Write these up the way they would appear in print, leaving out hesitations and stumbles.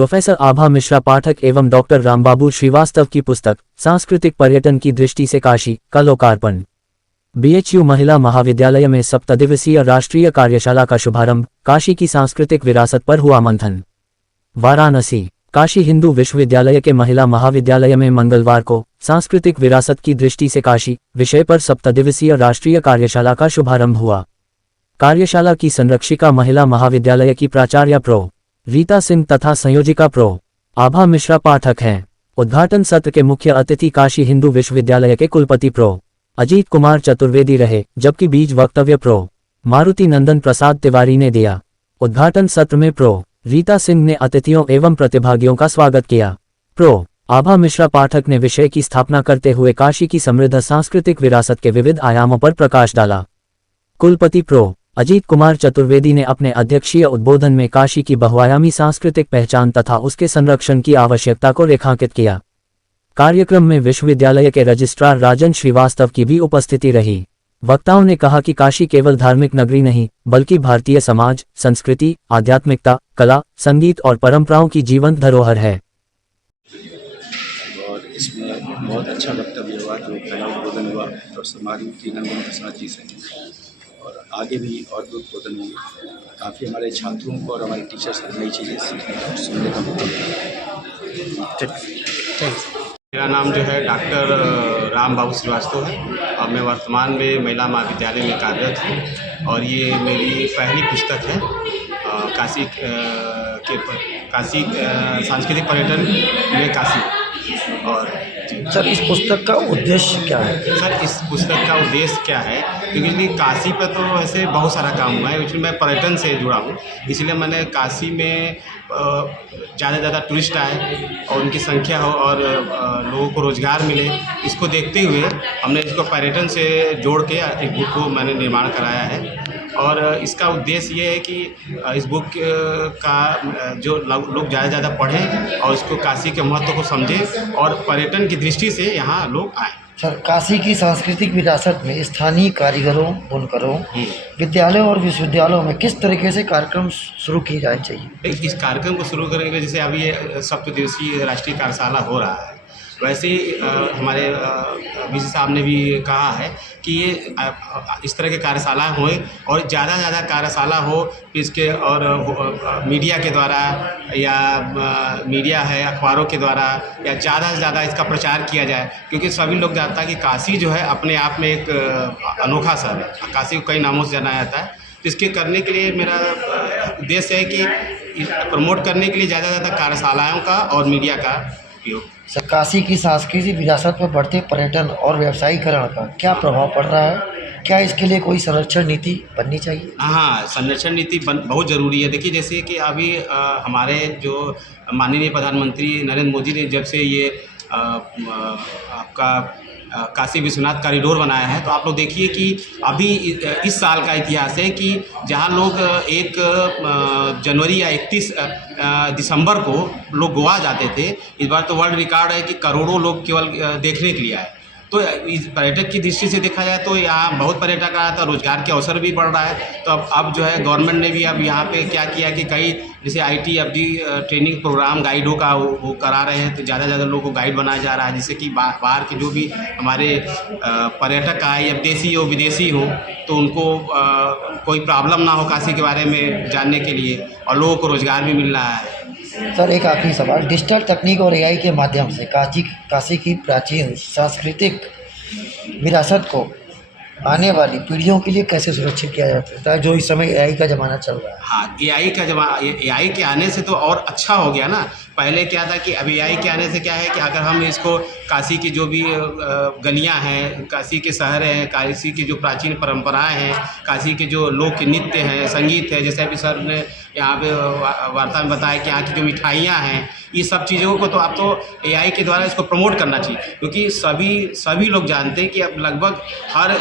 Professor आभा मिश्रा पाठक एवं doctor Rambabu Srivastava की पुस्तक सांस्कृतिक पर्यटन की दृष्टि से काशी का लोकार्पण। बीएचयू महिला महाविद्यालय में सप्तदिवसीय राष्ट्रीय कार्यशाला का शुभारंभ। काशी की सांस्कृतिक विरासत पर हुआ मंथन। वाराणसी काशी हिंदू विश्वविद्यालय के महिला महाविद्यालय में मंगलवार को सांस्कृतिक विरासत की दृष्टि से काशी विषय पर सप्तदिवसीय राष्ट्रीय कार्यशाला का शुभारंभ हुआ। कार्यशाला की संरक्षिका महिला महाविद्यालय की प्राचार्य प्रो रीता सिंह तथा संयोजिका प्रो आभा मिश्रा पाठक हैं। उद्घाटन सत्र के मुख्य अतिथि काशी हिंदू विश्वविद्यालय के कुलपति प्रो अजीत कुमार चतुर्वेदी रहे, जबकि बीज वक्तव्य प्रो मारुति नंदन प्रसाद तिवारी ने दिया। उद्घाटन सत्र में प्रो रीता सिंह ने अतिथियों एवं प्रतिभागियों का स्वागत किया। प्रो आभा मिश्रा पाठक ने विषय की स्थापना करते हुए काशी की समृद्ध सांस्कृतिक विरासत के विविध आयामों पर प्रकाश डाला। कुलपति प्रो अजीत कुमार चतुर्वेदी ने अपने अध्यक्षीय उद्बोधन में काशी की बहुआयामी सांस्कृतिक पहचान तथा उसके संरक्षण की आवश्यकता को रेखांकित किया। कार्यक्रम में विश्वविद्यालय के रजिस्ट्रार राजन श्रीवास्तव की भी उपस्थिति रही। वक्ताओं ने कहा कि काशी केवल धार्मिक नगरी नहीं, बल्कि भारतीय समाज, संस्कृति, आध्यात्मिकता, कला, संगीत और परंपराओं की जीवंत धरोहर है। और इसमें बहुत अच्छा वक्तव्य हुआ जो पहला उद्बोधन हुआ प्रोफेसर मारुति नंदन प्रसाद जी से, और आगे भी और भी उद्बोधन होंगे। काफ़ी हमारे छात्रों को और हमारे टीचर्स से नई चीज़ें सीखने और सुनने का मौका मिला। मेरा नाम जो है डॉक्टर रामबाबू श्रीवास्तव है और मैं वर्तमान में महिला महाविद्यालय में कार्यरत हूँ और ये मेरी पहली पुस्तक है काशी सांस्कृतिक पर्यटन में काशी। और सर इस पुस्तक का उद्देश्य क्या है? सर इस पुस्तक का उद्देश्य क्या है, क्योंकि काशी पर तो वैसे बहुत सारा काम हुआ है, इसमें मैं पर्यटन से जुड़ा हूँ, इसलिए मैंने काशी में ज़्यादा से ज़्यादा टूरिस्ट आए और उनकी संख्या हो और लोगों को रोज़गार मिले, इसको देखते हुए हमने इसको पर्यटन से जोड़ के एक बुक को मैंने निर्माण कराया है। और इसका उद्देश्य ये है कि इस बुक का जो लोग ज़्यादा से ज़्यादा पढ़ें और इसको काशी के महत्व को समझें और पर्यटन की दृष्टि से यहाँ लोग आएँ। सर काशी की सांस्कृतिक विरासत में स्थानीय कारीगरों, बुनकरों, विद्यालयों और विश्वविद्यालयों में किस तरीके से कार्यक्रम शुरू किए जाने चाहिए? इस कार्यक्रम को शुरू करेंगे, जैसे अभी ये सप्तदिवसीय राष्ट्रीय कार्यशाला हो रहा है, वैसे ही हमारे वीसी साहब ने भी कहा है कि ये इस तरह के कार्यशालाएँ होए और ज़्यादा से ज़्यादा कार्यशाला हो इसके, और मीडिया के द्वारा या मीडिया है अखबारों के द्वारा या ज़्यादा से ज़्यादा इसका प्रचार किया जाए, क्योंकि सभी लोग जानता है कि काशी जो है अपने आप में एक अनोखा शहर है। काशी को कई नामों से जाना जाता है, तो इसके करने के लिए मेरा उद्देश्य है कि प्रमोट करने के लिए ज़्यादा से ज़्यादा कार्यशालाओं का और मीडिया का उपयोग। सर काशी की सांस्कृतिक विरासत पर बढ़ते पर्यटन और व्यावसायीकरण का क्या प्रभाव पड़ रहा है? क्या इसके लिए कोई संरक्षण नीति बननी चाहिए? हाँ, संरक्षण नीति बहुत ज़रूरी है। देखिए जैसे कि अभी हमारे जो माननीय प्रधानमंत्री नरेंद्र मोदी ने जब से ये आपका काशी विश्वनाथ कॉरिडोर बनाया है, तो आप लोग देखिए कि अभी इस साल का इतिहास है कि जहाँ लोग 1 जनवरी या 31 दिसंबर को लोग गोवा जाते थे, इस बार तो वर्ल्ड रिकॉर्ड है कि करोड़ों लोग केवल देखने के लिए आए। तो इस पर्यटक की दृष्टि से देखा जाए तो यहाँ बहुत पर्यटक आया था, रोजगार के अवसर भी बढ़ रहा है। तो अब जो है गवर्नमेंट ने भी अब यहाँ पे क्या किया कि कई जैसे ITFD ट्रेनिंग प्रोग्राम गाइडों का वो करा रहे हैं, तो ज़्यादा से ज़्यादा लोगों को गाइड बनाया जा रहा है, जिससे कि बाहर के जो भी हमारे पर्यटक आए या देसी हो विदेशी हो, तो उनको कोई प्रॉब्लम ना हो काशी के बारे में जानने के लिए, और लोगों को रोज़गार भी मिल रहा है। सर एक आखिरी सवाल, डिजिटल तकनीक और AI के माध्यम से काशी की प्राचीन सांस्कृतिक विरासत को आने वाली पीढ़ियों के लिए कैसे सुरक्षित किया जा सकता है, जो इस समय AI का ज़माना चल रहा है? हाँ, AI के आने से तो और अच्छा हो गया ना। पहले क्या था कि अभी AI के आने से क्या है कि अगर हम इसको काशी की जो भी गलियां हैं, काशी के शहर हैं, काशी की जो प्राचीन परंपराएं हैं, काशी के जो लोक नृत्य हैं, संगीत है, जैसे अभी सर ने यहाँ पे वार्ता में बताया कि यहाँ की जो मिठाइयाँ हैं, ये सब चीज़ों को तो आप तो AI के द्वारा इसको प्रमोट करना चाहिए, क्योंकि सभी लोग जानते हैं कि अब लगभग हर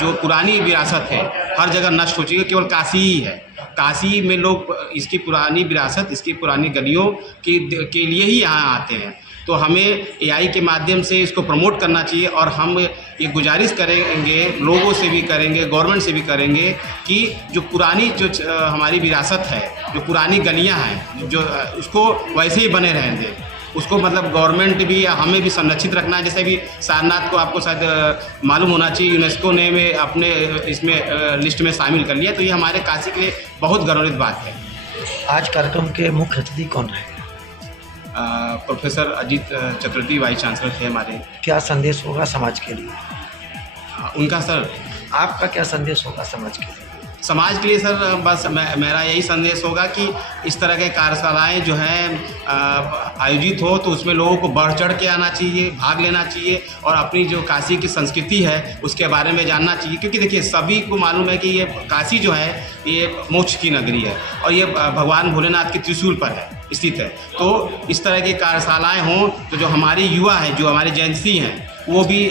जो पुरानी विरासत है हर जगह नष्ट हो चुकी है, केवल काशी ही है। काशी में लोग इसकी पुरानी विरासत, इसकी पुरानी गलियों के लिए ही यहाँ आते हैं। तो हमें एआई के माध्यम से इसको प्रमोट करना चाहिए और हम ये गुजारिश करेंगे, लोगों से भी करेंगे, गवर्नमेंट से भी करेंगे कि जो पुरानी हमारी विरासत है, जो पुरानी गलियां हैं, जो उसको वैसे ही बने रहने दें। उसको मतलब गवर्नमेंट भी या हमें भी संरक्षित रखना है। जैसे भी सारनाथ को आपको शायद मालूम होना चाहिए, यूनेस्को ने में अपने इसमें लिस्ट में शामिल कर लिया। तो ये हमारे काशी के लिए बहुत गौरवान्वित बात है। आज कार्यक्रम के मुख्य अतिथि कौन रहे? प्रोफेसर अजीत चतुर्थी वाइस चांसलर थे हमारे। क्या संदेश होगा समाज के लिए? उनका सर, आपका क्या संदेश होगा समाज के लिए? समाज के लिए सर बस मेरा यही संदेश होगा कि इस तरह के कार्यशालाएँ जो हैं आयोजित हो तो उसमें लोगों को बढ़ चढ़ के आना चाहिए, भाग लेना चाहिए और अपनी जो काशी की संस्कृति है उसके बारे में जानना चाहिए। क्योंकि देखिए सभी को मालूम है कि ये काशी जो है ये मोक्ष की नगरी है और ये भगवान भोलेनाथ के त्रिशूल पर है स्थित है। तो इस तरह की कार्यशालाएँ हों तो जो हमारे युवा हैं, जो हमारे जेंसी हैं, वो भी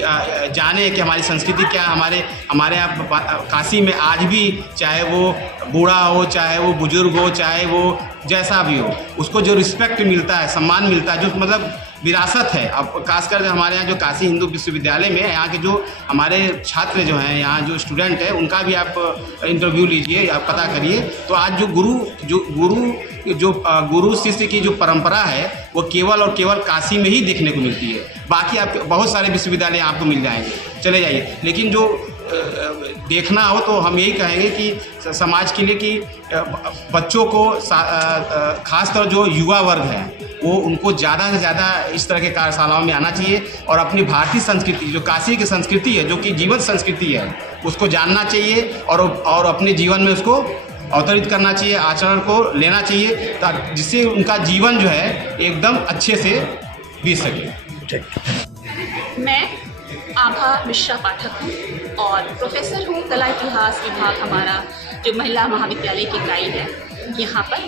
जाने कि हमारी संस्कृति क्या है। हमारे यहाँ काशी में आज भी चाहे वो बूढ़ा हो, चाहे वो बुजुर्ग हो, चाहे वो जैसा भी हो, उसको जो रिस्पेक्ट मिलता है, सम्मान मिलता है, जो मतलब विरासत है। अब खासकर हमारे यहाँ जो काशी हिंदू विश्वविद्यालय में यहाँ के जो हमारे छात्र जो हैं, यहाँ जो स्टूडेंट हैं, उनका भी आप इंटरव्यू लीजिए, आप पता करिए। तो आज जो गुरु शिष्य की जो परंपरा है वो केवल और केवल काशी में ही देखने को मिलती है। बाकी आपके बहुत सारे विश्वविद्यालय आपको मिल जाएंगे, चले जाइए। लेकिन जो देखना हो तो हम यही कहेंगे कि समाज के लिए कि बच्चों को खासकर जो युवा वर्ग है वो उनको ज़्यादा से ज़्यादा इस तरह के कार्यशालाओं में आना चाहिए और अपनी भारतीय संस्कृति, जो काशी की संस्कृति है, जो कि जीवंत संस्कृति है, उसको जानना चाहिए और अपने जीवन में उसको अवतरित करना चाहिए, आचरण को लेना चाहिए, जिससे उनका जीवन जो है एकदम अच्छे से बीत सके। मैं आभा मिश्रा पाठक हूँ और प्रोफेसर हूँ कला इतिहास विभाग, हमारा जो महिला महाविद्यालय की इकाई है यहाँ पर।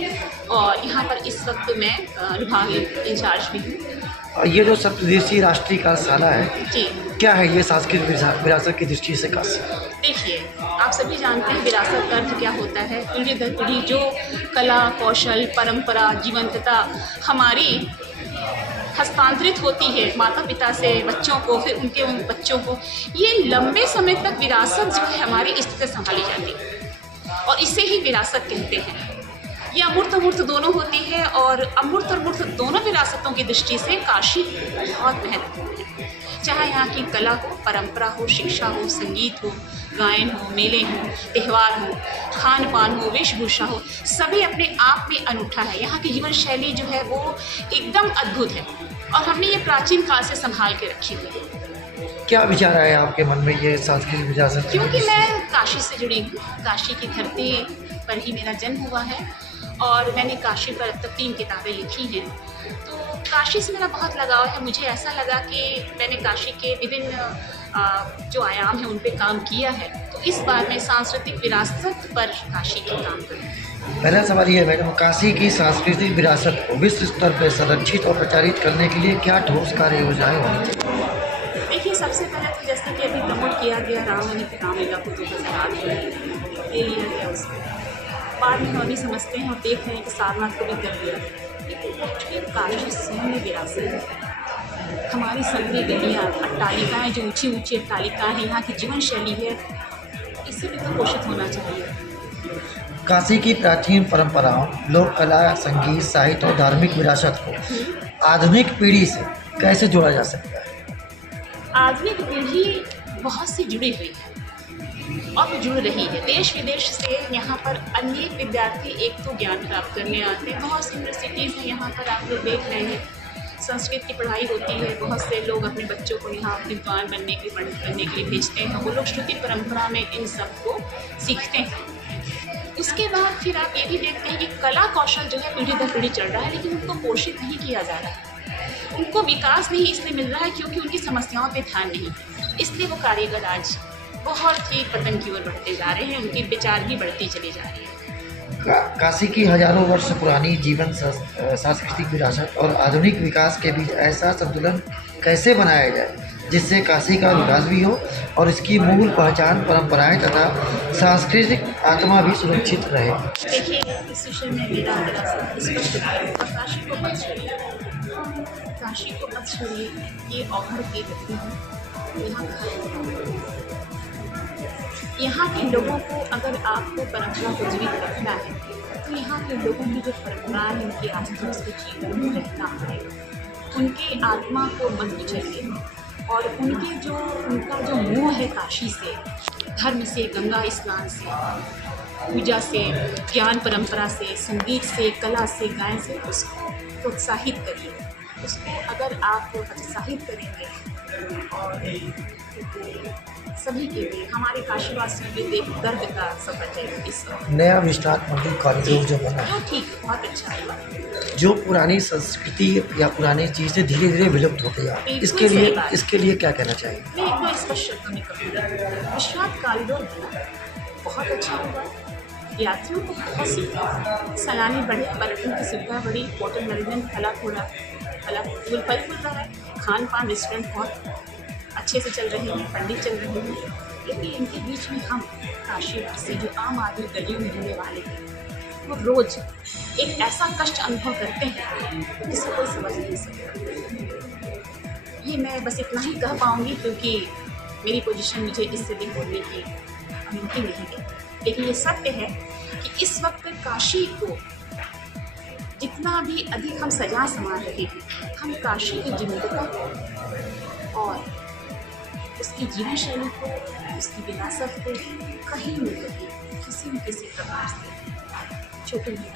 और यहाँ पर इस वक्त मैं विभाग इंचार्ज भी हूँ। ये जो सप्तदेशीय राष्ट्रीय कार्यशाला है जी, क्या है ये सांस्कृतिक विरासत की दृष्टि से काशी? देखिए आप सभी जानते हैं विरासत का अर्थ क्या होता है। पीढ़ी दर पीढ़ी जो कला, कौशल, परंपरा, जीवंतता हमारी हस्तांतरित होती है माता पिता से बच्चों को, फिर उनके बच्चों को, ये लंबे समय तक विरासत जो है हमारी इस तरह संभाली जाती है और इसे ही विरासत कहते हैं। ये अमूर्त अमूर्त दोनों होती है और अमूर्त और मूर्त दोनों विरासतों की दृष्टि से काशी बहुत महत्वपूर्ण है। चाहे यहाँ की कला हो, परंपरा हो, शिक्षा हो, संगीत हो, गायन हो, मेले हों, त्यौहार हो, खान पान हो, वेशभूषा हो, सभी अपने आप में अनूठा है। यहाँ की जीवन शैली जो है वो एकदम अद्भुत है और हमने ये प्राचीन काल से संभाल के रखी हुई है। क्या विचार आया आपके मन में ये सांस्कृतिक विरासत? क्योंकि मैं काशी से जुड़ी हूँ, काशी की धरती पर ही मेरा जन्म हुआ है और मैंने काशी पर अब तक 3 किताबें लिखी हैं। तो काशी से मेरा बहुत लगाव है। मुझे ऐसा लगा कि मैंने काशी के विभिन्न जो आयाम हैं उन पे काम किया है, तो इस बार मैं सांस्कृतिक विरासत पर काशी के काम करूँ। पहला सवाल ये है मैडम, काशी की सांस्कृतिक विरासत को विश्व स्तर पर संरक्षित और प्रचारित करने के लिए क्या ठोस कार्य योजनाएं होनी चाहिए? देखिए सबसे पहले तो जैसे कि अभी प्रमोट किया गया रामलीला को 2008 में ले लिया गया, उसको बाद में हम अभी समझते हैं और देख रहे हैं कि सारनाथ को भी कर दिया गया। लेकिन काशी सौम्य विरासत है, हमारी संकरी गलियाँ, अट्टालिकाएँ, जो ऊंची ऊंची अट्टालिकाएँ हैं, यहाँ की जीवन शैली है, इससे भी तो पोषित होना चाहिए। काशी की प्राचीन परंपराओं, लोक कला, संगीत, साहित्य और धार्मिक विरासत को आधुनिक पीढ़ी से कैसे जोड़ा जा सकता है? आधुनिक पीढ़ी बहुत सी जुड़ी हुई है और जुड़ रही है। देश विदेश से यहाँ पर अनेक विद्यार्थी एक तो ज्ञान प्राप्त करने आते हैं। बहुत सी यूनिवर्सिटीज़ हैं यहाँ पर, आप लोग देख रहे हैं संस्कृत की पढ़ाई होती है। बहुत से लोग अपने बच्चों को यहाँ विद्वान बनने के लिए भेजते हैं। वो लोग श्रुति परंपरा में इन सब को सीखते हैं। उसके बाद फिर आप ये भी देखते हैं कि कला कौशल जो है पीढ़ी दर पीढ़ी चल रहा है, लेकिन उनको पोषित नहीं किया जा रहा है, उनको विकास नहीं इसलिए मिल रहा है क्योंकि उनकी समस्याओं पे ध्यान नहीं, इसलिए वो कारीगर आज बहुत ही पतन की ओर बढ़ते जा रहे हैं, उनकी विचार भी बढ़ती चली जा रही है। काशी की हजारों वर्ष पुरानी जीवन सांस्कृतिक विरासत और आधुनिक विकास के बीच ऐसा संतुलन कैसे बनाया जाए जिससे काशी का विकास भी हो और इसकी मूल पहचान, परंपराएं तथा सांस्कृतिक आत्मा भी सुरक्षित रहे। देखिए, इस विषय में मेरा स्पष्ट है। काशी को मत छोड़िए, काशी को मत छोड़िए, ये औहर की व्यक्ति है। यहाँ के लोगों को, अगर आपको परंपरा को जीवित रखना है तो यहाँ के लोगों की जो परंपराएं, उनकी आस्था, उसको जीवन में रहना है। उनके आत्मा को मत बिचलिए और उनका जो मोह है काशी से, धर्म से, गंगा स्नान से, पूजा से, ज्ञान परंपरा से, संगीत से, कला से, गायन से, उसको प्रोत्साहित करिए। उसको अगर आप प्रोत्साहित करेंगे और सभी के लिए, हमारे काशीवासियों के लिए एक गर्व का सफर है इस वक्त। नया विश्वनाथ मंदिर कॉरिडोर जो बना तो ठीक है, बहुत अच्छा हुआ। जो पुरानी संस्कृति या पुरानी चीज़ें धीरे धीरे विलुप्त होती है, इसके लिए क्या कहना चाहिए? मैं एक दो स्पष्ट शब्दों में कहूँगा, विश्वनाथ कॉरिडोर बना, बहुत अच्छा हुआ। यात्रियों को बहुत सुविधा, सैलानी बढ़े, पर्यटन की सुविधा बढ़ी, होटल मैनेजमेंट फल फूल रहा है, खान पान रेस्टोरेंट बहुत अच्छे से चल रहे हैं, पंडित चल रहे हैं। लेकिन इनके बीच में हम काशीवासी, जो आम आदमी गलियों में रहने वाले हैं, वो रोज़ एक ऐसा कष्ट अनुभव करते हैं जिसे कोई समझ नहीं सकता। ये मैं बस इतना ही कह पाऊँगी क्योंकि मेरी पोजीशन मुझे इससे भी बोलने की अनुमति नहीं है। लेकिन ये सत्य है कि इस वक्त काशी को जितना भी अधिक हम सजा संभाल रहे हैं, हम काशी की जीवंतता को और उसकी जीवन शैली को, उसकी विरासत को कहीं न कहीं, किसी न किसी प्रकार से छोटे नहीं।